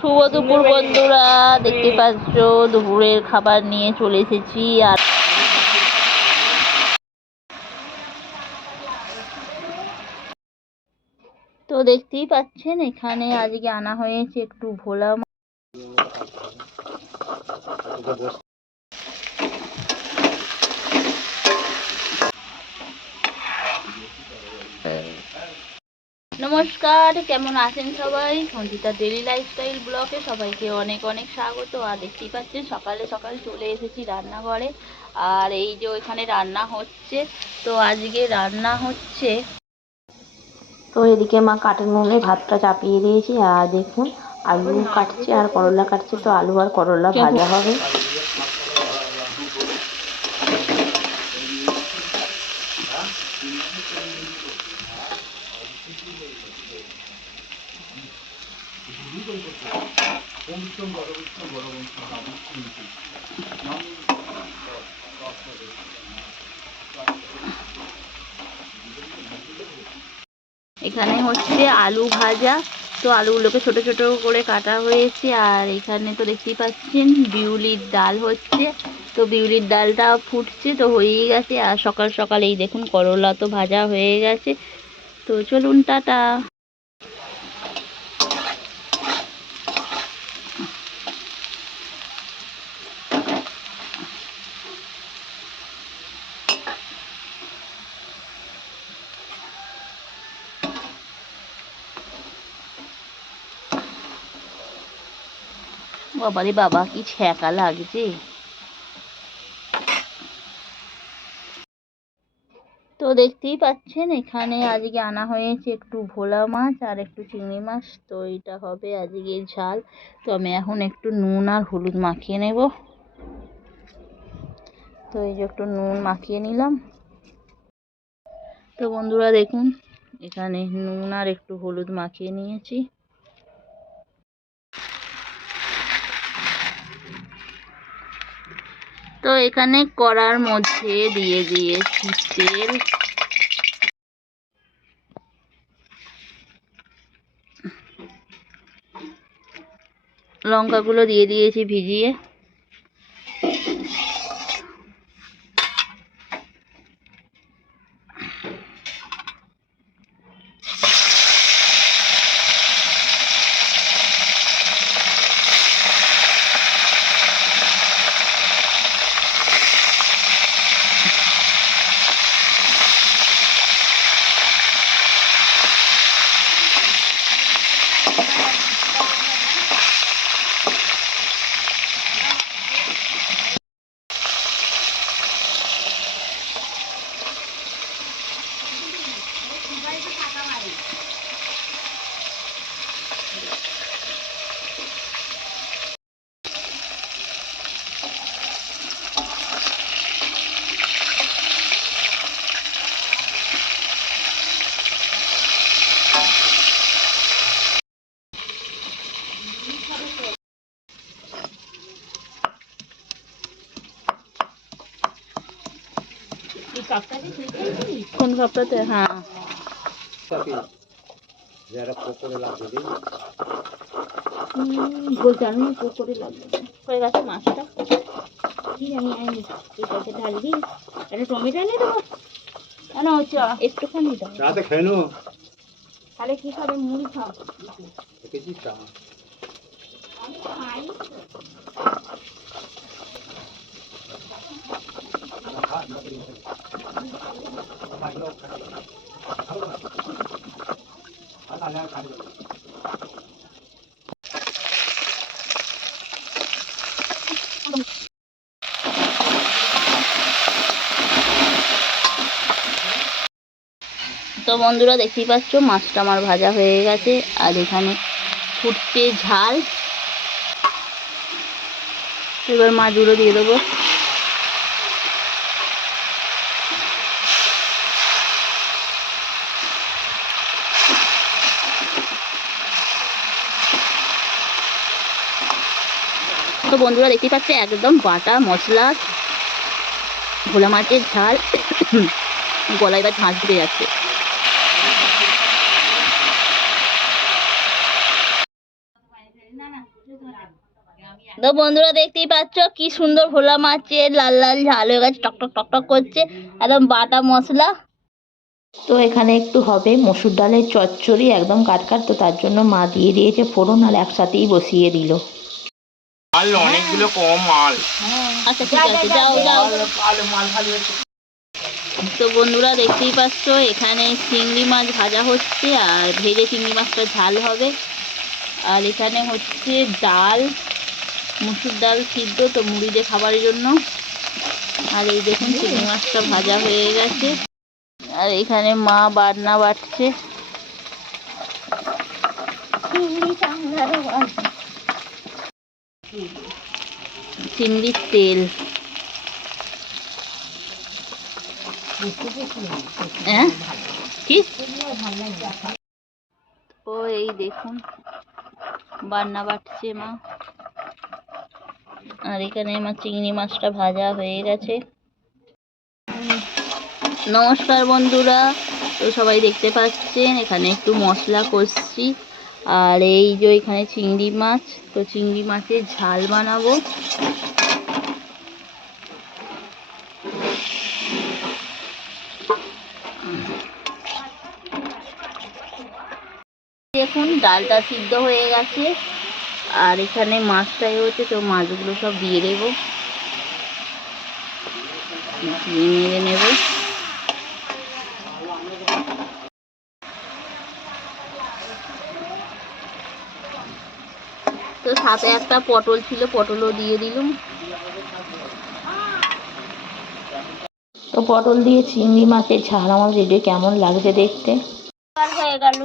শুভ দুপুর বন্ধুরা, দেখতে পাচ্ছ দুপুরের খাবার নিয়ে চলে এসেছি। আর তো দেখতেই পাচ্ছেন এখানে আজকে আনা হয়েছে একটু ভোলা মাছ। নমস্কার, কেমন আছেন সবাই? সঞ্চিতা ডেলি লাইফস্টাইল ব্লগে সবাইকে অনেক অনেক স্বাগত। আর দেখতেই পাচ্ছেন সকালে সকাল চলে এসেছি রান্নাঘরে। আর এই যে ওইখানে রান্না হচ্ছে, তো আজকে রান্না হচ্ছে, তো এদিকে মা কাঠের উনুনে ভাতটা চাপিয়ে দিয়েছি। আর দেখুন আলু কাটছে আর করলা কাটছে। তো আলু আর করলা ভাজা হবে। এখানে হচ্ছে আলু ভাজা। তো আলুগুলোকে ছোট ছোট করে কাটা হয়েছে। আর এখানে তো দেখতেই পাচ্ছেন বিউলির ডাল হচ্ছে। তো বিউলির ডালটা ফুটছে, তো হয়েই গেছে। আর সকাল সকাল এই দেখুন করলা তো ভাজা হয়ে গেছে। তো চলুন টাটা। বাবারে বাবা, কি ছ্যাঁকা লাগছে। তো দেখতেই পাচ্ছেন এখানে আজকে আনা হয়েছে একটু ভোলা মাছ আর একটু চিংড়ি মাছ। তো এটা হবে আজকে ঝাল। তো আমি এখন একটু নুন আর হলুদ মাখিয়ে নেব। তো এই যে একটু নুন মাখিয়ে নিলাম। তো বন্ধুরা দেখুন এখানে নুন আর একটু হলুদ মাখিয়ে নিয়েছি। তো এখানে কড়ার মধ্যে দিয়ে দিয়েছি তেল। লঙ্কাগুলো দিয়ে দিয়েছি ভিজিয়ে। কোন কাপটাতে? হ্যাঁ, বলতে আমি পকোড়ে লাগবে। হয়ে গেছে মাছটা। কি জানি আমি এই পাশে ঢালবি। একটা টমেটো এনে দেবো। কেন হচ্ছে একটুখানি দাও। রাতে খেয়ে নো। তাহলে কি খাবে? মুড়ি খাও। আমি খাই। তো বন্ধুরা দেখতেই পাচ্ছ মাছটা আমার ভাজা হয়ে গেছে। আর এখানে ফুটছে ঝাল। এবার মাছগুলো দিয়ে দেবো। তো বন্ধুরা দেখতেই পাচ্ছে একদম বাটা মশলা ভোলা মাছের ঝাল। গলায় এবার ঝাঁঝ ঢুকে যাচ্ছে। তো বন্ধুরা দেখতেই পাচ্ছ কি সুন্দর ভোলা মাছের লাল লাল ঝাল হয়ে গেছে, টকটক টকটক করছে, একদম বাটা মশলা। তো এখানে একটু হবে মসুর ডালের চচ্চড়ি, একদম কাটকাট। তো তার জন্য মা দিয়ে দিয়েছে ফোড়ন আর একসাথেই বসিয়ে দিল। অনেকগুলো কম মাল। আচ্ছা ঠিক আছে, যাও যাও। তো বন্ধুরা দেখতেই পাচ্ছ এখানে চিংড়ি মাছ ভাজা হচ্ছে, আর ভেজে চিংড়ি মাছটা ঝাল হবে। আর এখানে হচ্ছে ডাল, মুসুর ডাল সিদ্ধ, তো মুড়ি দিয়ে খাবার জন্য। আর এই দেখুন চিংড়ি মাছটা ভাজা হয়ে গেছে। আর এখানে মা বাটনা বাটছে। চিংড়ির তেল, হ্যাঁ কি? ও এই দেখুন বাটনা বাটছে মা। আর এখানে আমার চিংড়ি মাছটা ভাজা হয়ে গেছে। নমস্কার বন্ধুরা, তো সবাই দেখতে পাচ্ছেন এখানে একটু মশলা কষছি। আর এই যে এখানে চিংড়ি মাছ, তো চিংড়ি মাছের ঝাল বানাবো। দেখুন ডালটা সিদ্ধ হয়ে গেছে, আর এখানে মাছটাই হচ্ছে, তো মাছগুলো সব দিয়ে দেবো, নেড়ে নেব। তো সাথে একটা পটল ছিল, পটলও দিয়ে দিলাম। তো পটল দিয়ে চিংড়ি মাছের ঝাল আমার রেডি। কেমন লাগছে দেখতে? হয়ে গেল।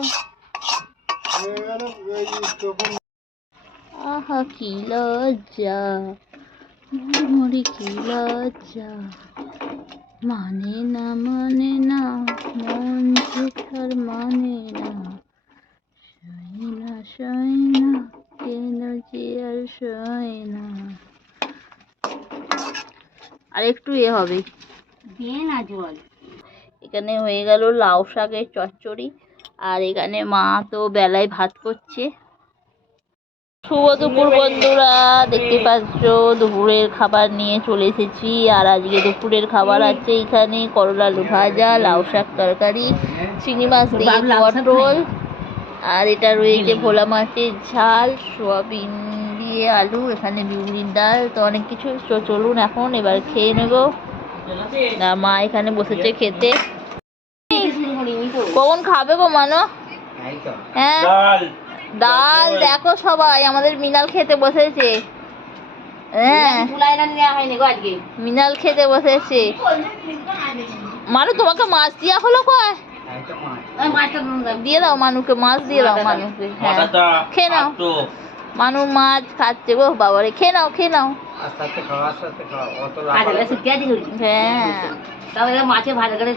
আহা কি লজ্জা, মরি কি লজ্জা, মানে না মানে না, মন যেথার মানে না, সয় না সয় না, কেন যে আর সয় না। আর একটু হবে, দিয়ে না জল। এখানে হয়ে গেল লাউ শাকের চচ্চড়ি। আর এখানে মা তো বেলায় ভাত করছে। শুভ দুপুর বন্ধুরা, দেখতে পাচ্ছ দুপুরের খাবার নিয়ে চলে এসেছি। আর আজকে দুপুরের খাবার আছে এখানে করলা আলু ভাজা, লাউ শাক তরকারি, চিংড়ি মাছ দিয়ে পটল, আর এটা রয়েছে ভোলা মাছের ঝাল, সোয়াবিন দিয়ে আলু, এখানে বিউলির ডাল, তো অনেক কিছু। তো চলুন এখন এবার খেয়ে নেব। মা এখানে বসেছে খেতে। কখন খাবে গো মানো? হ্যাঁ ডাল, দেখো সবাই আমাদের মিনাল খেতে বসেছে। হ্যাঁ মিনাল খেতে বসেছে। মানু তোমাকে মাছ দিয়া হলো কয়? দিয়ে দাও মানুকে, মাছ দিয়ে দাও মানুকে। হ্যাঁ খেয়ে নাও। মানু মাছ খাচ্ছে গো, বাবারে খেয়ে নাও খেয়ে নাও। হ্যাঁ মাছে ভালো করে